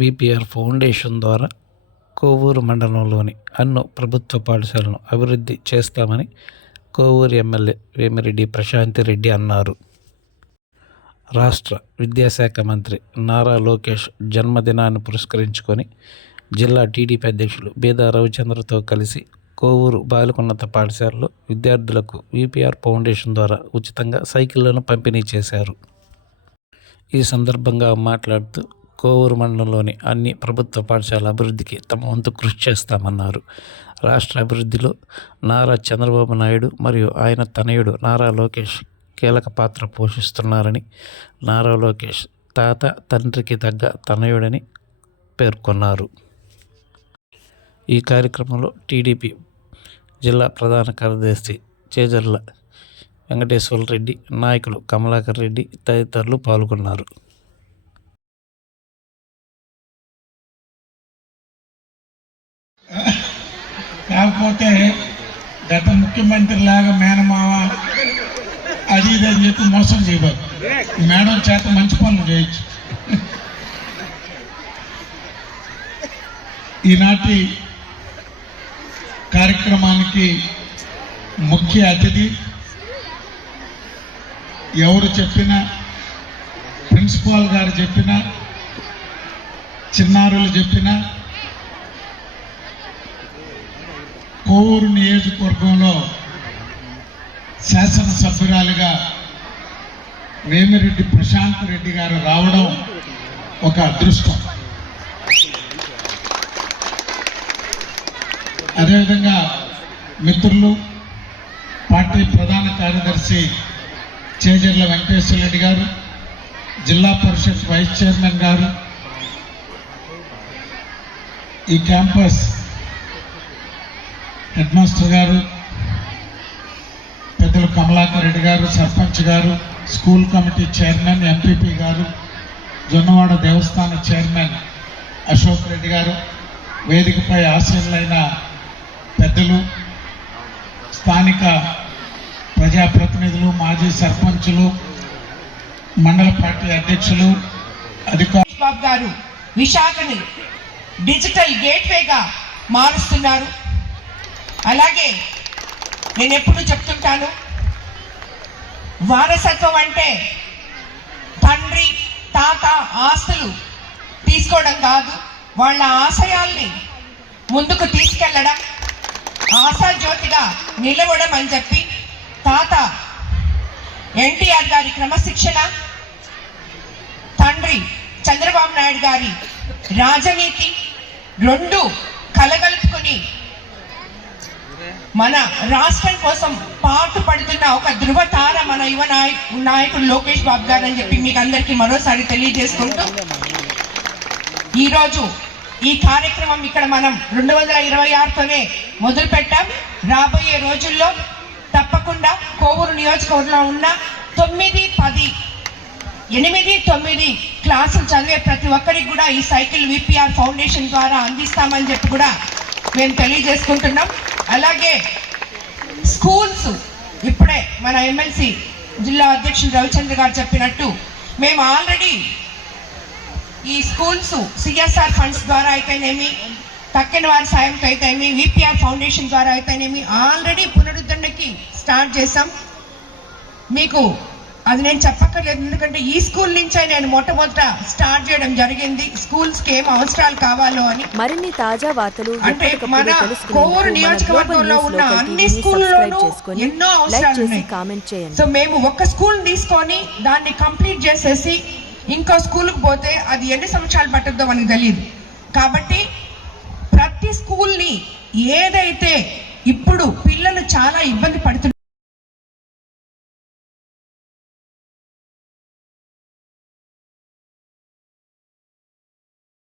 VPR foundation ద్వారా కోవూరు మండలంలోని అన్ని ప్రభుత్వ పాఠశాలను అభివృద్ధి చేస్తామని కోవూరు ఎమ్మెల్యే వేమిరెడ్డి ప్రశాంతి రెడ్డి అన్నారు. రాష్ట్ర విద్యాశాఖ మంత్రి నారా లోకేష్ జన్మదినాన్ని పురస్కరించుకొని జిల్లా టీడీపీ అధ్యక్షులు బీదా రవిచంద్రతో కలిసి కోవూరు బాలికోన్నత పాఠశాలలో విద్యార్థులకు విపిఆర్ ఫౌండేషన్ ద్వారా ఉచితంగా సైకిళ్లను పంపిణీ చేశారు. ఈ సందర్భంగా మాట్లాడుతూ కోవూరు మండలంలోని అన్ని ప్రభుత్వ పాఠశాల అభివృద్ధికి తమ వంతు కృషి చేస్తామన్నారు. రాష్ట్ర అభివృద్ధిలో నారా చంద్రబాబు నాయుడు మరియు ఆయన తనయుడు నారా లోకేష్ కీలక పాత్ర పోషిస్తున్నారని, నారా లోకేష్ తాత తండ్రికి తగ్గ తనయుడని పేర్కొన్నారు. ఈ కార్యక్రమంలో టీడీపీ జిల్లా ప్రధాన కార్యదర్శి చేజర్ల వెంకటేశ్వర రెడ్డి, నాయకులు కమలాకర్ రెడ్డి తదితరులు పాల్గొన్నారు. కాకపోతే గత ముఖ్యమంత్రి లాగా మేనమావ అది ఇది అని చెప్పి మోసం చేయబారు. మేడం చేత మంచి పనులు చేయొచ్చు. ఈనాటి కార్యక్రమానికి ముఖ్య అతిథి ఎవరు చెప్పినా, ప్రిన్సిపాల్ గారు చెప్పినా, చిన్నారులు చెప్పినా, కోవూరు నియోజకవర్గంలో శాసనసభ్యురాలుగా వేమిరెడ్డి ప్రశాంత్ రెడ్డి గారు రావడం ఒక అదృష్టం. అదేవిధంగా మిత్రులు, పార్టీ ప్రధాన కార్యదర్శి చేజర్ల వెంకటేశ్వర రెడ్డి గారు, జిల్లా పరిషత్ వైస్ చైర్మన్ గారు, ఈ క్యాంపస్ హెడ్ మాస్టర్ గారు, పెద్దలు కమలాకర్ రెడ్డి గారు, సర్పంచ్ గారు, స్కూల్ కమిటీ చైర్మన్ ఎంపీపీ గారు, జొన్నవాడ దేవస్థాన చైర్మన్ అశోక్ రెడ్డి గారు, వేదికపై ఆశీనులైన పెద్దలు, స్థానిక ప్రజాప్రతినిధులు, మాజీ సర్పంచులు, మండల పార్టీ అధ్యక్షులు, బాబు గారు విశాఖని డిజిటల్ గేట్వేగా మారుస్తున్నారు. అలాగే నేను ఎప్పుడు చెప్తుంటాను, వారసత్వం అంటే తండ్రి తాత ఆస్తులు తీసుకోవడం కాదు, వాళ్ళ ఆశయాల్ని ముందుకు తీసుకెళ్లడం, ఆశాజ్యోతిగా నిలవడం అని చెప్పి తాత ఎన్టీఆర్ గారి క్రమశిక్షణ, తండ్రి చంద్రబాబు నాయుడు గారి రాజనీతి రెండు కలగలుపుకొని మన రాష్ట్రం కోసం పాటు పడుతున్న ఒక ధృవతార మన యువ నాయకుడు లోకేష్ బాబు గారు అని చెప్పి మీకు అందరికీ మరోసారి తెలియజేసుకుంటూ, ఈరోజు ఈ కార్యక్రమం ఇక్కడ మనం 2026తోనే మొదలు పెట్టాం. రాబోయే రోజుల్లో తప్పకుండా కోవూరు నియోజకవర్గంలో ఉన్న 9, 10, 8, 9 క్లాసులు చదివే ప్రతి ఒక్కరికి కూడా ఈ సైకిల్ విపిఆర్ ఫౌండేషన్ ద్వారా అందిస్తామని చెప్పి కూడా మేము తెలియజేసుకుంటున్నాం. అలాగే స్కూల్స్ ఇప్పుడే మన ఎమ్మెల్సీ జిల్లా అధ్యక్షుడు రవిచంద్ర గారు చెప్పినట్టు మేము ఆల్రెడీ ఈ స్కూల్స్ సిఎస్ఆర్ ఫండ్స్ ద్వారా అయితేనేమి, తక్కిన వారి సాయంతో అయితేనేమి, విపిఆర్ ఫౌండేషన్ ద్వారా అయితేనేమి ఆల్రెడీ పునరుద్ధరణకి స్టార్ట్ చేసాం. మీకు అది నేను చెప్పక్కర్లేదు, ఎందుకంటే ఈ స్కూల్ నుంచే నేను మొట్టమొదట స్టార్ట్ చేయడం జరిగింది. స్కూల్స్ కి ఏం అవసరాలు కావాలో అని. మరిన్ని తాజా వార్తలు అంటే మన కోవూరు నియోజకవర్గంలో ఉన్న అన్ని స్కూళ్ళలోనూ ఎన్నో అవసరాలు ఉన్నాయి. సో మేము ఒక స్కూల్ తీసుకొని దాన్ని కంప్లీట్ చేసేసి ఇంకో స్కూల్కి పోతే అది ఎన్ని సంవత్సరాలు పట్టుద్దో మనకు తెలియదు. కాబట్టి ప్రతి స్కూల్ని ఏదైతే ఇప్పుడు పిల్లలు చాలా ఇబ్బంది పడుతున్నారు